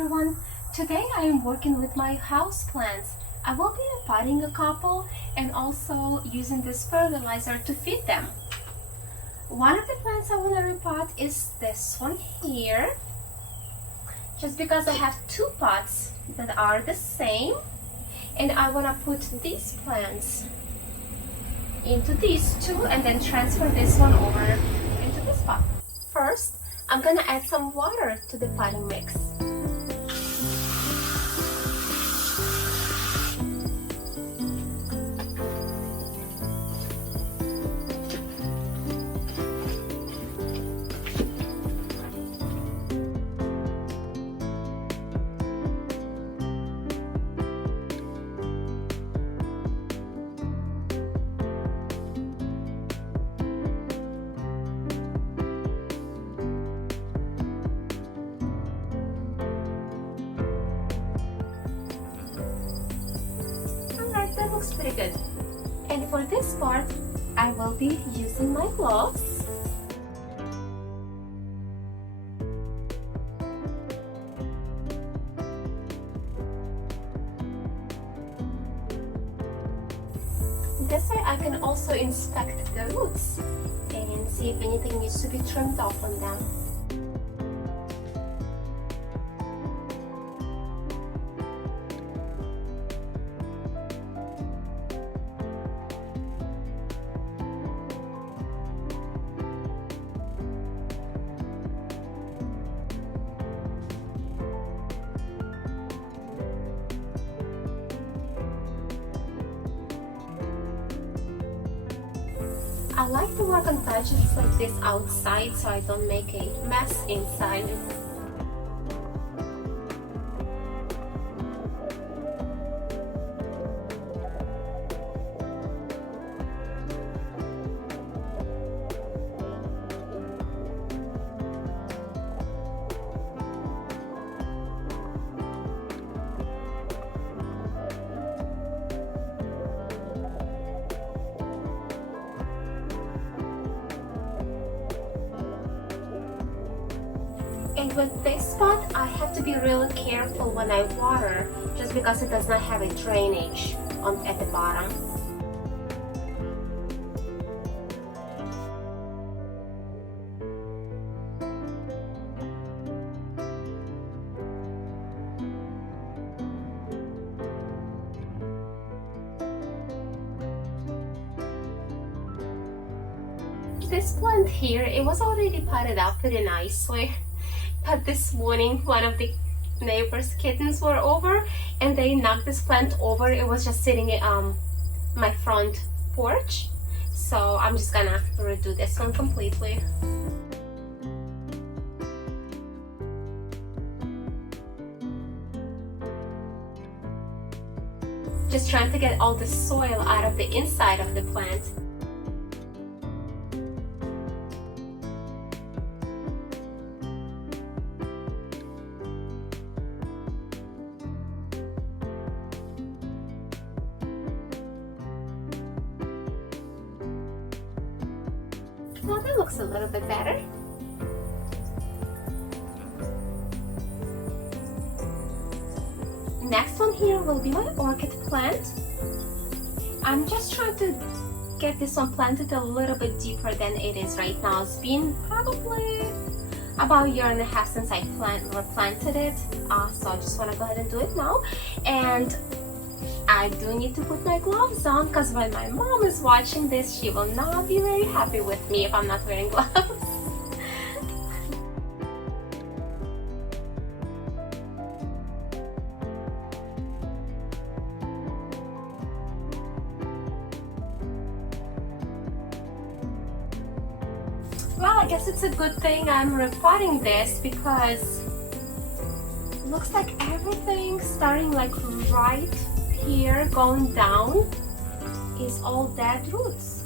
everyone! Today I am working with my house plants. I will be potting a couple and also using this fertilizer to feed them. One of the plants I want to repot is this one here. Just because I have two pots that are the same, and I want to put these plants into these two and then transfer this one over into this pot. First, I'm gonna add some water to the potting mix. That looks pretty good. And for this part, I will be using my gloves. This way I can also inspect the roots and see if anything needs to be trimmed off on them. I like to work on projects like this outside so I don't make a mess inside. And with this pot, I have to be really careful when I water, just because it does not have a drainage at the bottom. This plant here, it was already potted up pretty nicely. But this morning, one of the neighbor's kittens were over and they knocked this plant over. It was just sitting on my front porch. So I'm just gonna redo this one completely. Just trying to get all the soil out of the inside of the plant. Well, that looks a little bit better. Next one here will be my orchid plant. I'm just trying to get this one planted a little bit deeper than it is right now. It's been probably about a year and a half since I planted it. So I just want to go ahead and do it now. And I do need to put my gloves on because when my mom is watching this, she will not be very happy with me if I'm not wearing gloves. Well, I guess it's a good thing I'm repotting this because it looks like everything starting like right here going down is all dead roots.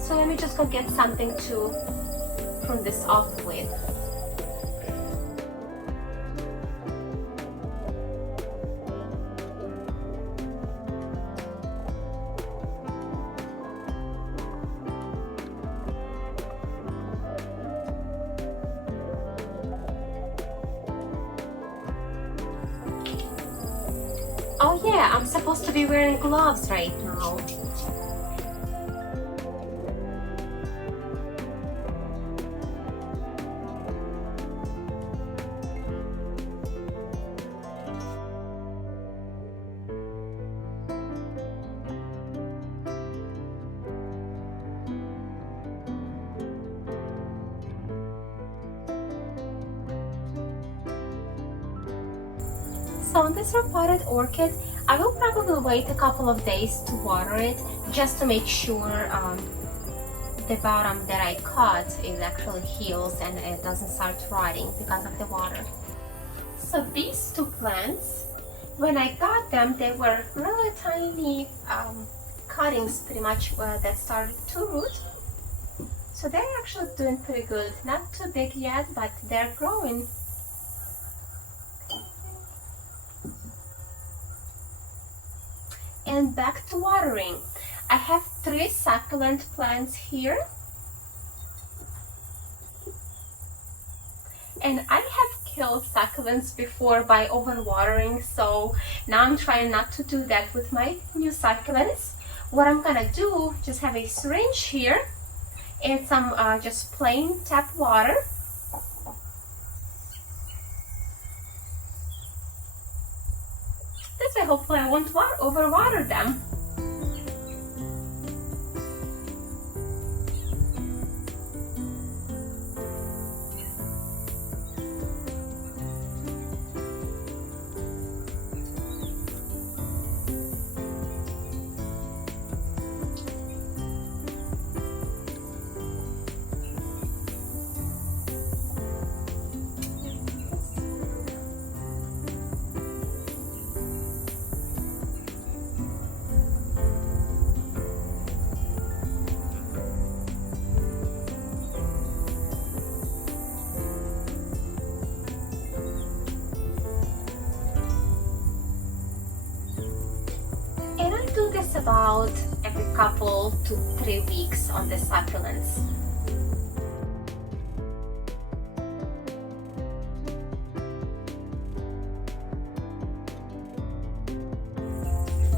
So let me just go get something to prune this off with. I'm supposed to be wearing gloves right now. So on this repotted orchid, I will probably wait a couple of days to water it just to make sure the bottom that I cut is actually heals and it doesn't start rotting because of the water. So these two plants, when I got them, they were really tiny cuttings pretty much that started to root. So they're actually doing pretty good. Not too big yet, but they're growing. And back to watering. I have 3 succulent plants here. And I have killed succulents before by overwatering, so now I'm trying not to do that with my new succulents. What I'm gonna do, just have a syringe here and some just plain tap water. This way hopefully I won't overwater them. Do this about every couple to 3 weeks on the succulents.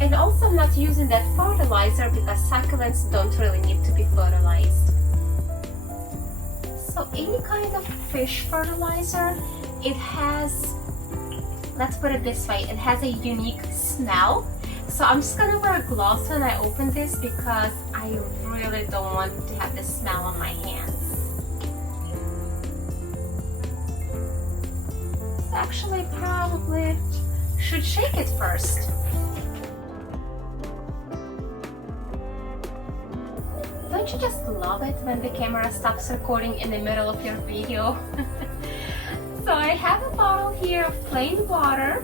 And also I'm not using that fertilizer because succulents don't really need to be fertilized. So any kind of fish fertilizer, it has, let's put it this way, it has a unique smell. So I'm just gonna wear gloves when I open this because I really don't want to have the smell on my hands. So actually probably should shake it first. Don't you just love it when the camera stops recording in the middle of your video? So I have a bottle here of plain water.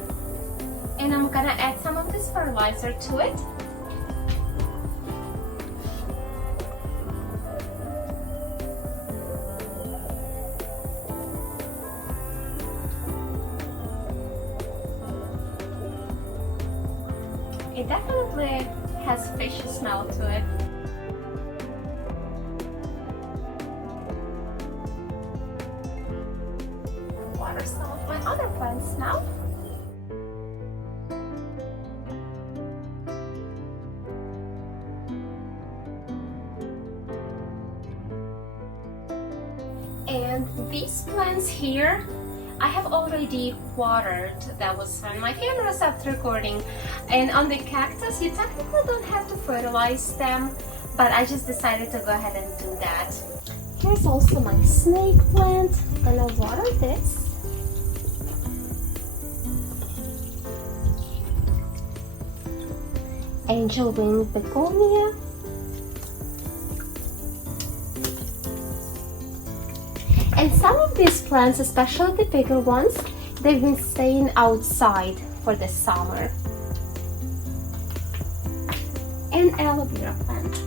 And I'm gonna add some of this fertilizer to it. It definitely has fish smell to it. Water some of my other plants now. And these plants here, I have already watered. That was when my camera stopped recording. And on the cactus, you technically don't have to fertilize them, but I just decided to go ahead and do that. Here's also my snake plant. I'm gonna water this. Angel wing begonia. And some of these plants, especially the bigger ones, they've been staying outside for the summer. And aloe vera plant.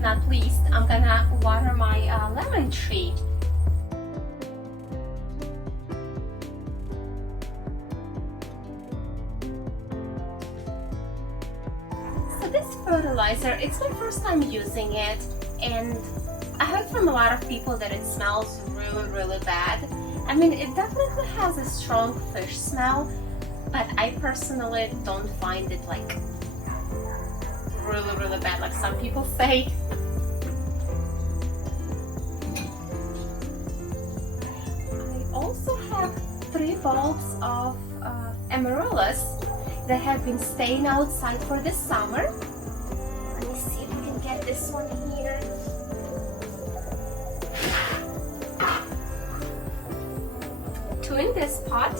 Not least, I'm gonna water my lemon tree. this fertilizer, it's my first time using it, and I heard from a lot of people that it smells really bad. I mean, it definitely has a strong fish smell, but I personally don't find it like really bad like some people say. I also have 3 bulbs of amaryllis that have been staying outside for the summer. Let me see if we can get this one here. Two in this pot.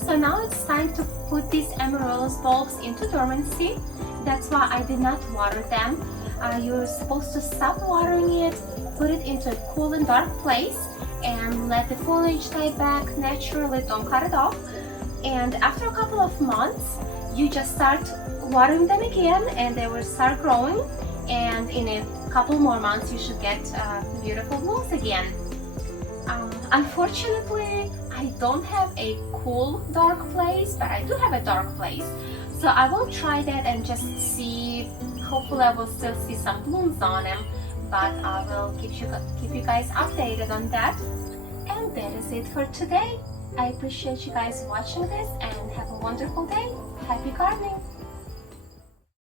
So now it's time to put these amaryllis bulbs into dormancy. That's why I did not water them. You're supposed to stop watering it, put it into a cool and dark place, and let the foliage die back naturally, don't cut it off. And after a couple of months, you just start watering them again and they will start growing, and in a couple more months you should get beautiful blooms again. Unfortunately, I don't have a cool dark place, but I do have a dark place. So I will try that and just see, hopefully I will still see some blooms on them, but I will keep you guys updated on that. And that is it for today. I appreciate you guys watching this and have a wonderful day. Happy gardening!